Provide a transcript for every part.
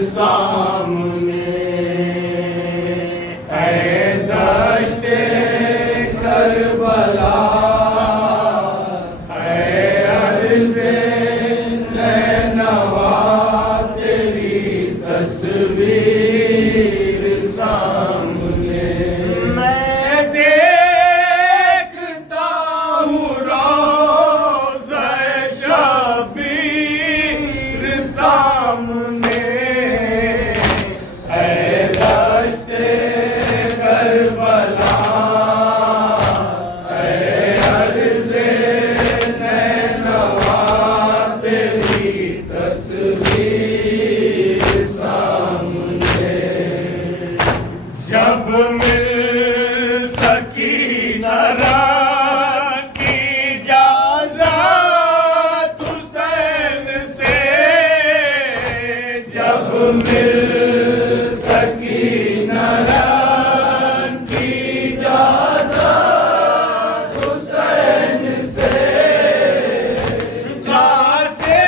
सामने ऐ दश्ते करबला ऐ अर्ज़े नैनवा तेरी तस्वीर सामने मैं देखता हूँ रोज़े शबीर सामने जब मिल सकी नारा की इजाज़त हुसैन से, जब मिल सकी नारा की इजाज़त हुसैन से, घासे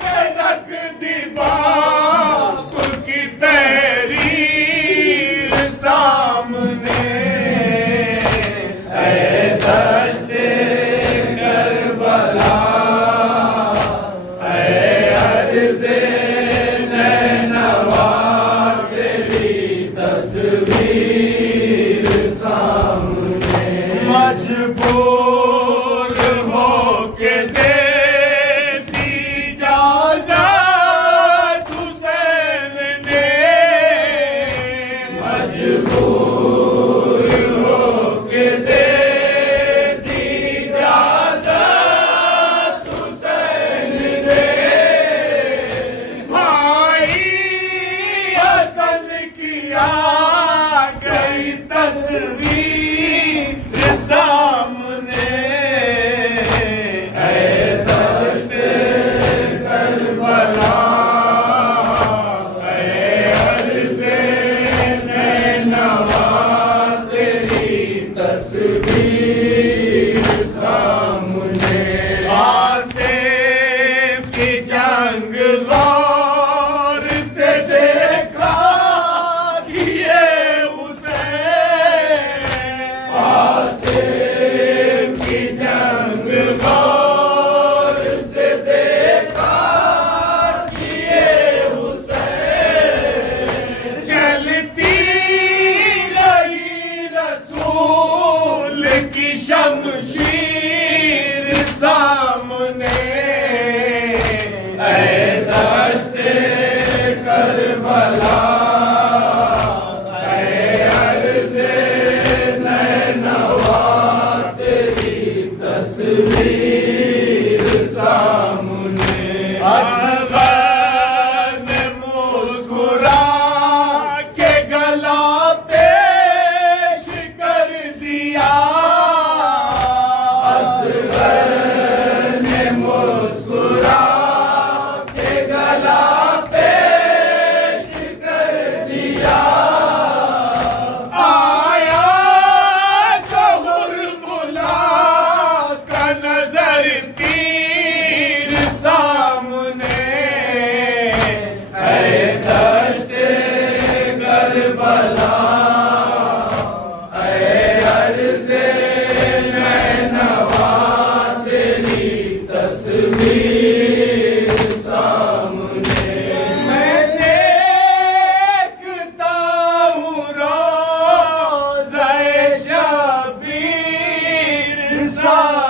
में रख दी बाप की तहरीर सामने ऐ दश्ते करबला ऐ अर्ज़े नैनवा तेरी तस्वीर सामने मजबूर होके दे दी इजाज़त हुसैन ने, मजबूर होके दे दी इजाज़त हुसैन ने, भाई हसन की आ गई तस्वीर सामने ऐ दश्ते करबला ऐ अर्ज़े नैनवा तेरी तस्वीर सामने आसे की जंग गौर से देखा किए हुसैन, आसे की जंग गौर से देखा किए हुसैन, चलती रही रसूल की शमशीर सामने ऐ दश्ते करबला ऐ अर्ज़े नैनवा तेरी तस्वीर सामने। असग़र ने मुस्कुरा के गला पेश कर दिया, असग़र ने मुस्कुरा के गला पेश कर दिया, आया ज़हुर बुला का नज़र तीर सामने ऐ दश्ते करबला ऐ अर्ज़े नैनवा तेरी तस्वीर सामने मैं देखता हूँ रोज़े शबीर सामने।